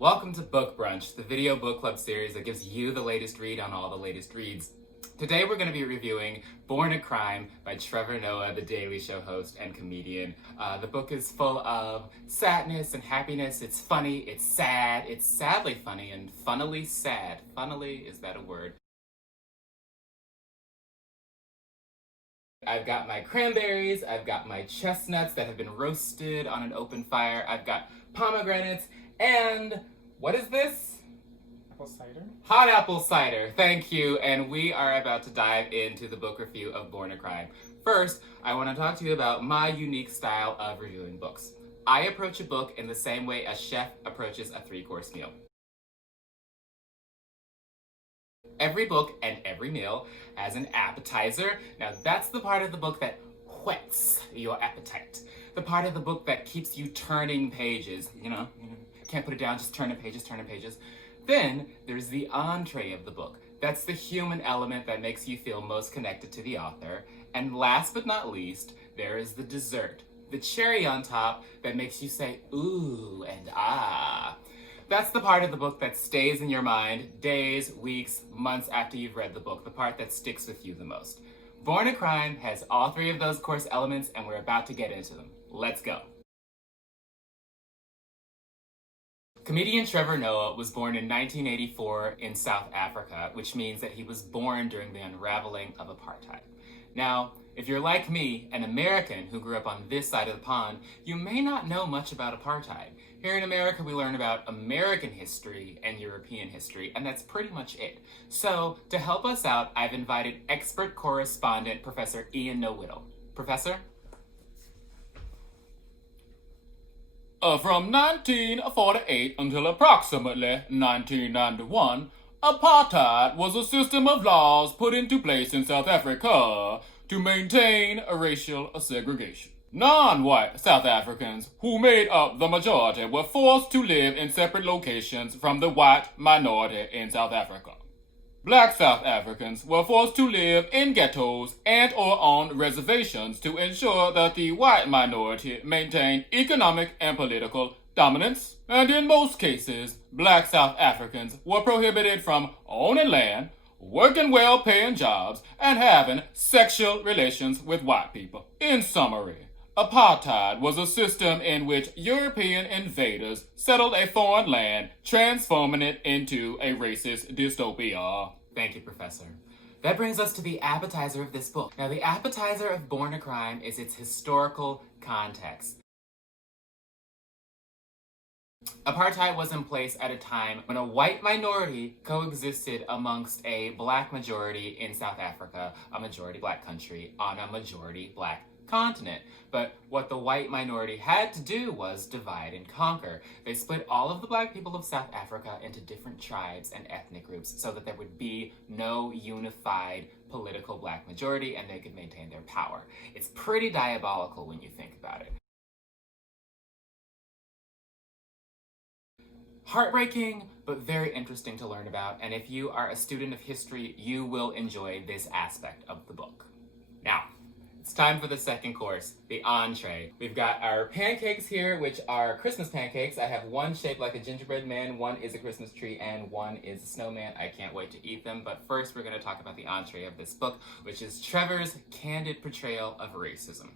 Welcome to Book Brunch, the video book club series that gives you the latest read on all the latest reads. Today we're going to be reviewing Born a Crime by Trevor Noah, the Daily Show host and comedian. The book is full of sadness and happiness. It's funny, it's sad, it's sadly funny, and funnily sad. Funnily, is that a word? I've got my cranberries, I've got my chestnuts that have been roasted on an open fire, I've got pomegranates, and what is this? Apple cider? Hot apple cider, thank you, and we are about to dive into the book review of Born a Crime. First, I want to talk to you about my unique style of reviewing books. I approach a book in the same way a chef approaches a three-course meal. Every book and every meal has an appetizer. Now that's the part of the book that whets your appetite. The part of the book that keeps you turning pages. You know, can't put it down, just turning pages, turning pages. Then there's the entree of the book. That's the human element that makes you feel most connected to the author. And last but not least, there is the dessert. The cherry on top that makes you say, ooh and ah. That's the part of the book that stays in your mind days, weeks, months after you've read the book, the part that sticks with you the most. Born a Crime has all three of those course elements, and we're about to get into them. Let's go. Comedian Trevor Noah was born in 1984 in South Africa, which means that he was born during the unraveling of apartheid. Now, if you're like me, an American who grew up on this side of the pond, you may not know much about apartheid. Here in America, we learn about American history and European history, and that's pretty much it. So, to help us out, I've invited expert correspondent Professor Ian Nowittle. Professor? From 1948 until approximately 1991, apartheid was a system of laws put into place in South Africa to maintain racial segregation. Non-white South Africans who made up the majority were forced to live in separate locations from the white minority in South Africa. Black South Africans were forced to live in ghettos and or on reservations to ensure that the white minority maintained economic and political dominance. And in most cases, Black South Africans were prohibited from owning land, working well-paying jobs, and having sexual relations with white people. In summary, apartheid was a system in which European invaders settled a foreign land, transforming it into a racist dystopia. Thank you, Professor. That brings us to the appetizer of this book. Now, the appetizer of Born a Crime is its historical context. Apartheid was in place at a time when a white minority coexisted amongst a black majority in South Africa, a majority black country on a majority black continent. But what the white minority had to do was divide and conquer. They split all of the black people of South Africa into different tribes and ethnic groups so that there would be no unified political black majority and they could maintain their power. It's pretty diabolical when you think about it. Heartbreaking, but very interesting to learn about, and if you are a student of history, you will enjoy this aspect of the book. Now, it's time for the second course, the entree. We've got our pancakes here, which are Christmas pancakes. I have one shaped like a gingerbread man, one is a Christmas tree, and one is a snowman. I can't wait to eat them, but first we're going to talk about the entree of this book, which is Trevor's candid portrayal of racism.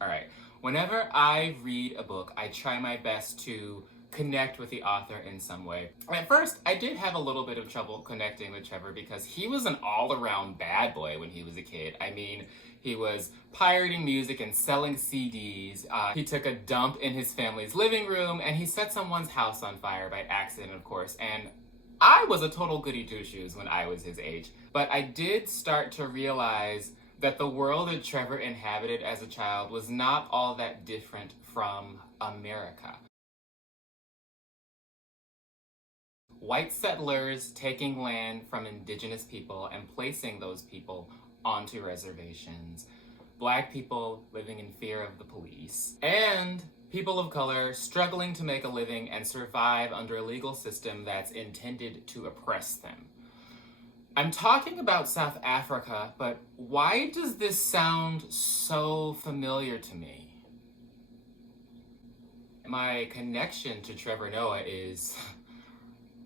All right. Whenever I read a book, I try my best to connect with the author in some way. At first, I did have a little bit of trouble connecting with Trevor because he was an all-around bad boy when he was a kid. I mean, he was pirating music and selling CDs. He took a dump in his family's living room, and he set someone's house on fire by accident, of course. And I was a total goody two-shoes when I was his age. But I did start to realize that the world that Trevor inhabited as a child was not all that different from America. White settlers taking land from indigenous people and placing those people onto reservations, black people living in fear of the police, and people of color struggling to make a living and survive under a legal system that's intended to oppress them. I'm talking about South Africa, but why does this sound so familiar to me? My connection to Trevor Noah is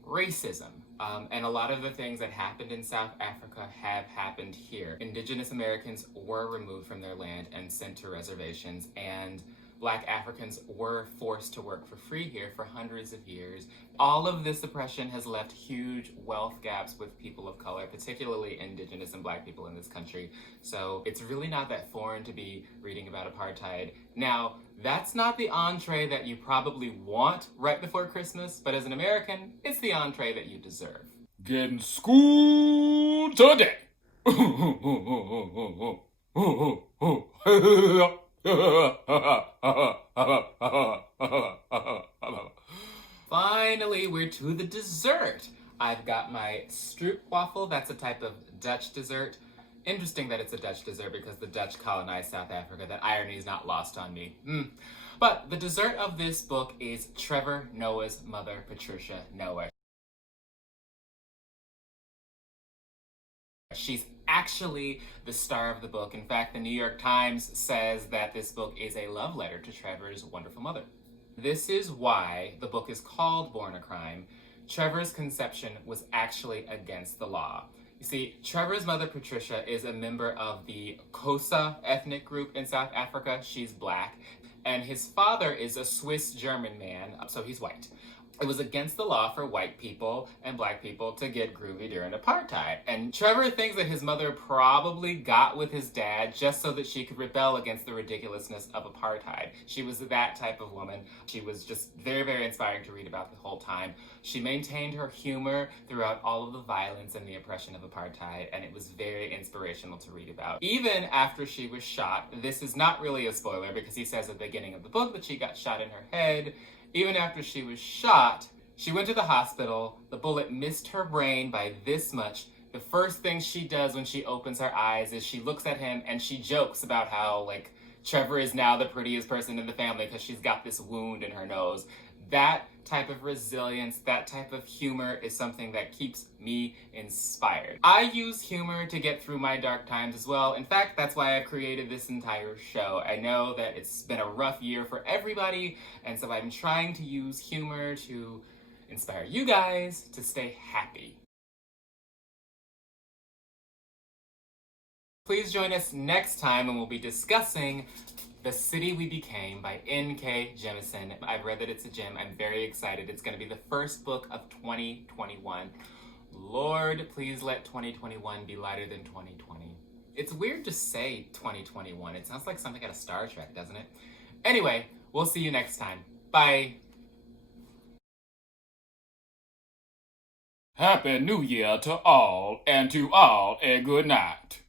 racism. And a lot of the things that happened in South Africa have happened here. Indigenous Americans were removed from their land and sent to reservations, and Black Africans were forced to work for free here for hundreds of years. All of this oppression has left huge wealth gaps with people of color, particularly Indigenous and Black people in this country. So it's really not that foreign to be reading about apartheid. Now, that's not the entree that you probably want right before Christmas, but as an American, it's the entree that you deserve. Getting schooled today. Finally, we're to the dessert. I've got my stroopwafel. That's a type of Dutch dessert. Interesting that it's a Dutch dessert because the Dutch colonized South Africa. That irony is not lost on me. But the dessert of this book is Trevor Noah's mother, Patricia Noah. She's actually the star of the book. In fact, the New York Times says that this book is a love letter to Trevor's wonderful mother. This is why the book is called Born a Crime. Trevor's conception was actually against the law. You see, Trevor's mother, Patricia, is a member of the Xhosa ethnic group in South Africa. She's Black. And his father is a Swiss-German man, so he's white. It was against the law for white people and Black people to get groovy during apartheid. And Trevor thinks that his mother probably got with his dad just so that she could rebel against the ridiculousness of apartheid. She was that type of woman. She was just very, very inspiring to read about the whole time. She maintained her humor throughout all of the violence and the oppression of apartheid, and it was very inspirational to read about. Even after she was shot, this is not really a spoiler because he says at the beginning of the book that she got shot in her head. Even after she was shot, she went to the hospital. The bullet missed her brain by this much. The first thing she does when she opens her eyes is she looks at him and she jokes about how, Trevor is now the prettiest person in the family because she's got this wound in her nose. That type of resilience, that type of humor is something that keeps me inspired. I use humor to get through my dark times as well. In fact, that's why I created this entire show. I know that it's been a rough year for everybody, and so I'm trying to use humor to inspire you guys to stay happy. Please join us next time when we'll be discussing The City We Became by N.K. Jemisin. I've read that it's a gem. I'm very excited. It's going to be the first book of 2021. Lord, please let 2021 be lighter than 2020. It's weird to say 2021. It sounds like something out of Star Trek, doesn't it? Anyway, we'll see you next time. Bye. Happy New Year to all, and to all a good night.